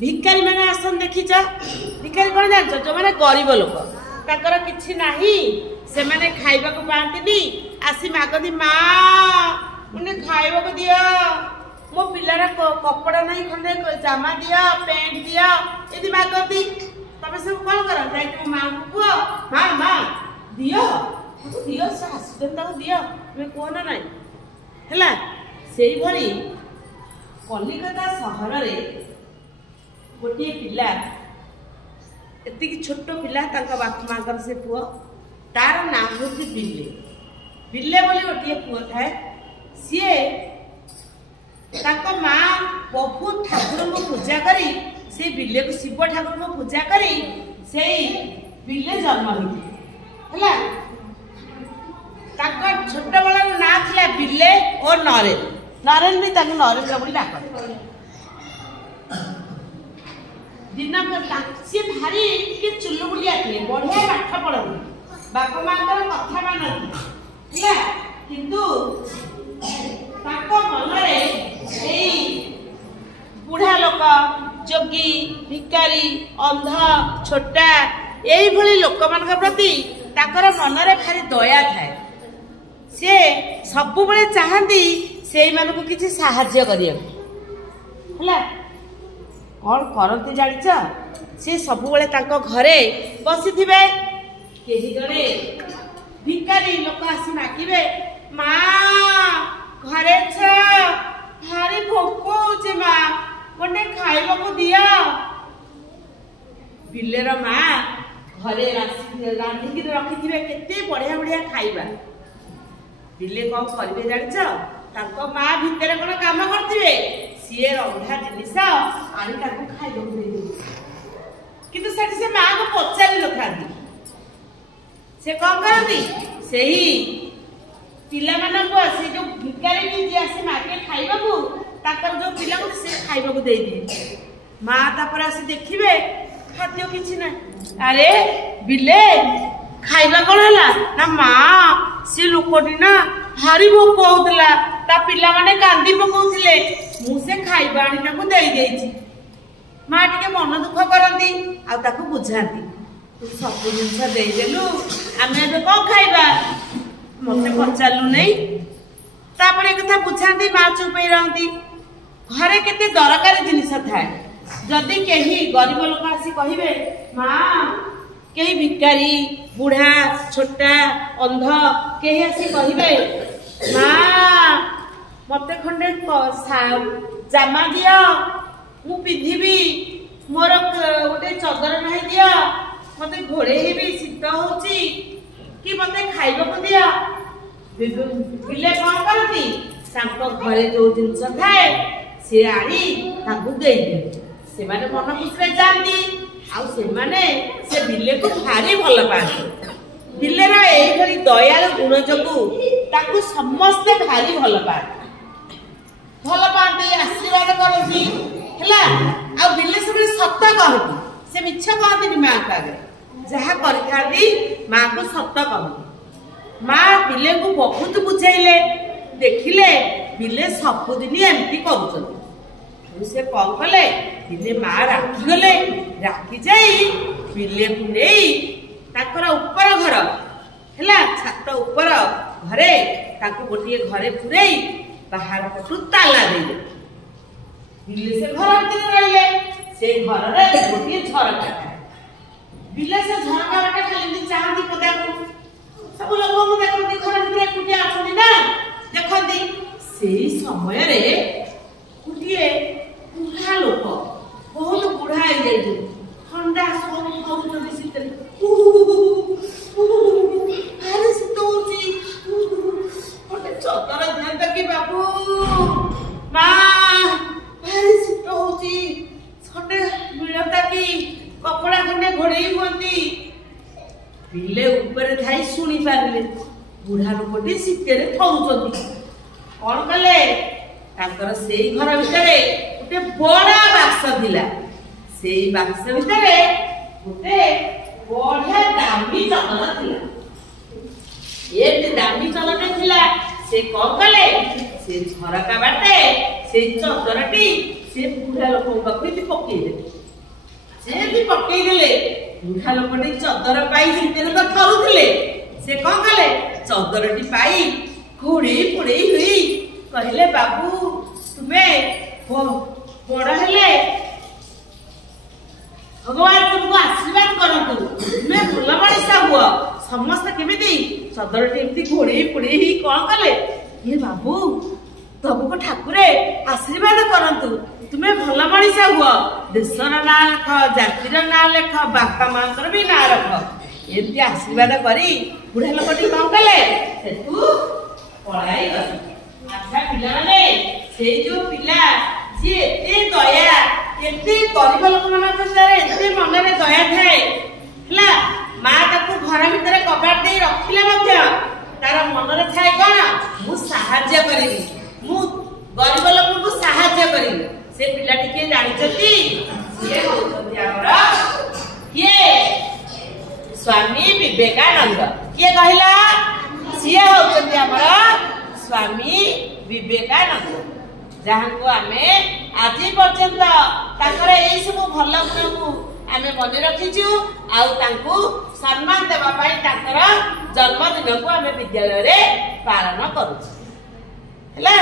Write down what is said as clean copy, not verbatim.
भिखारी मैंने आसन देखीच भिखारी कौन जान जो मैंने गरीब लोक ताकर किछि नाही से मैंने खाइबा को पांतिनी आसी मागती माँ मुझे खाइबा को दियो मो पिलार कपड़ा नहीं खंडे जामा दियो पैंट दियो यदि मागती तबे सब कौन कर जाई माँ को कुह माँ माँ दियो दियो से आसुचन दियो तुम्हें कौन ना है से भली कलिकता सहर रे गोटे पिला एति छोट पिला बापा माँ से पुओ तार ना हूँ बिले बिले बोली गोटे पुओ थाए सी माँ बहुत ठाकुर को पूजा करी से बिले को शिव ठाकुर को पूजा करी से बिले जन्म होता छोट बड़ ना था बिले और नरेन नरेन भी नरेन्द्र बोली डाक दिन सी भारी कि चुलु बुलिया थे बढ़िया पाठ पढ़ती बापा माँ कथा मानती है किंतु मनरे बुढ़ा लोक जोगी भिकारी अंध छोटा यही लोक मान प्रति मनरे भारी दया थाए सी सब चाहती से मानू किसी साहाय्य करिया कौन करती जानिच सी सब घरे बसी थे कही जड़े भिकारी लोक आसी मागिबे माँ घरे भारी भोक हो माँ गोटे खाइबा को दिया बिलेर माँ घरे रांधिक रखी थे केते बढ़िया बढ़िया खाइबा बिले कौन करेंगे जानिच माँ भितर कौन काम करते सी रंधा जिनिस खाइबा किंतु से माँ को पचारि न था से कौन करती से पिला से जो भिकारी जी आसे मागे खाइबा को जो पिला को से खाइबा को दे दिए माँ तापर आसे देखिबे खाद्य किछि ना अरे बिले खाइबा कौन है ना माँ सी लोकटी ना भारी भोक होता ता पिला माने कांदी पकाउथिले मुझे खाइबा आनी दे देछि माँ टिके मन दुख करती आ ताकू बुझाती तू सब जिनस देदेलु आम ए कौन खाइबा मत पचारू नहीं तापर एक कथा बुझाती माँ चुप रही घरे केते दरकारी जिनिस थाए जदि कहीं गरीब लोक आसी कहिबे माँ कहीं भिकारी बुढ़ा छोटा अंध कहीं आसी कहिबे माँ मत खंडे जामा दियो मु पिंधिबी मोर गोटे चदर नहीं दिया मत घोड़े शीत होची कि मत खाइबा को दिया बिले कौन करती घरे जो जिनस थाए सी आनी दे से मन खुशी जाती से बिले को भारी भल पाती बिलेर यही दयालु गुण जो समस्ते भारी भल पाती आशीर्वाद करती है बिले सब सत कहती से मिछ कहती माँ का जहाँ करती माँ को सत कहती माँ बिले को बहुत बुझाइले देखिले बिले सबुदिन एमती कर से कौन कले दिने माँ राखीगले राखी जाई बिले को नहीं ऊपर घर है छात ऊपर घरे गोटे घरे पुरे बाहर पटू ताला दे बिले से घर भीतर रहिले से घर रे गोटे झरका बिले से झरका बाटे खाली चाहती पदा को सब लोग को देखती घर भीतर कुटिया आछनी ना देखती से समय रे कुटिए बुढ़ा लोक बहुत बुढ़ा हो जाए ठंडा सब खाऊँ शीत भारी शीत गोटे चदर दिखता कि बाबू माँ भारी शीत होटे मिलता कि कपड़ा खंडे घोड़े हुंती बिले ऊपर थाई शुणी पारे बुढ़ा लोकटी शीते थरुंच कौन कले से घर भितर गोटे बड़ा बाक्स थिला से बाक्स भितर गोटे बढ़िया दामी चदर थिला ये दामी चदर थिला से कौन कले से झरका बाटे ସେଇ ଚଦରଟି ସେ ବୁଢା ଲୋକଙ୍କ ପାଖକୁ ଏମିତି ପକେଇଦେଲେ। ସେମିତି ପକେଇଦେଲେ ବୁଢା ଲୋକଟି ଚଦର ପାଇ ଭିତରେ ତ ଥରୁଥିଲେ। ସେ କଣ କଲେ ଚଦରଟି ପାଇ ଘୋଡେଇ ପୋଡେଇ ହୋଇ କହିଲେ ବାବୁ ତୁମେ ବଡ ହେଲେ ଭଗବାନ ତୁମକୁ ଆଶୀର୍ବାଦ କରନ୍ତୁ, ତୁମେ ଭଲ ମଣିଷ ହୁଅ। ସମସ୍ତେ କେମିତି ଚଦରଟି ଏମିତି ଘୋଡେଇ ପୋଡେଇ ହେଇ କଣ କଲେ ହେ ବାବୁ ତମକୁ ଠାକୁରେ ଆଶୀର୍ବାଦ କରନ୍ତୁ, ତୁମେ ଭଲ ମଣିଷ ହୁଅ, ଦେଶର ନାଁ ଲେଖ, ଜାତିର ନାଁ ଲେଖ, ବାପା ମାଙ୍କର ବି ନାଁ ରଖ। ଏମିତି ଆଶୀର୍ବାଦ କରି ବୁଢା ଲୋକଟି କଣ କଲେ ସେଠୁ ପଳାଇ ଗଲେ। ଆଚ୍ଛା ପିଲାମାନେ, ସେଇ ଯୋଉ ପିଲା ସିଏ ଏତେ ଦୟା, ଏତେ ଗରିବ ଲୋକମାନଙ୍କ ଭିତରେ ଏତେ ମନରେ ଦୟା ଥାଏ ହେଲା, ମା ତାକୁ ଘର ଭିତରେ କବାଟ ଦେଇ ରଖିଲେ ମଧ୍ୟ ତାର ମନରେ ଥାଏ କଣ ମୁଁ ସାହାଯ୍ୟ କରିବି, ମୁଁ ଗରିବ ଲୋକଙ୍କୁ ସାହାଯ୍ୟ କରିବି। ସେ ପିଲାଟି କିଏ ଜାଣିଛନ୍ତି? ସିଏ ହଉଛନ୍ତି ଆମର କିଏ? ସ୍ୱାମୀ ବିବେକାନନ୍ଦ। କିଏ କହିଲା? ସିଏ ହଉଛନ୍ତି ଆମର ସ୍ୱାମୀ ବିବେକାନନ୍ଦ, ଯାହାଙ୍କୁ ଆମେ ଆଜି ପର୍ଯ୍ୟନ୍ତ ତାଙ୍କର ଏଇ ସବୁ ଭଲ ଗୁଣକୁ ଆମେ ମନେ ରଖିଛୁ ଆଉ ତାଙ୍କୁ ସମ୍ମାନ ଦେବା ପାଇଁ ତାଙ୍କର ଜନ୍ମଦିନକୁ ଆମେ ବିଦ୍ୟାଳୟରେ ପାଳନ କରୁଛୁ ହେଲା।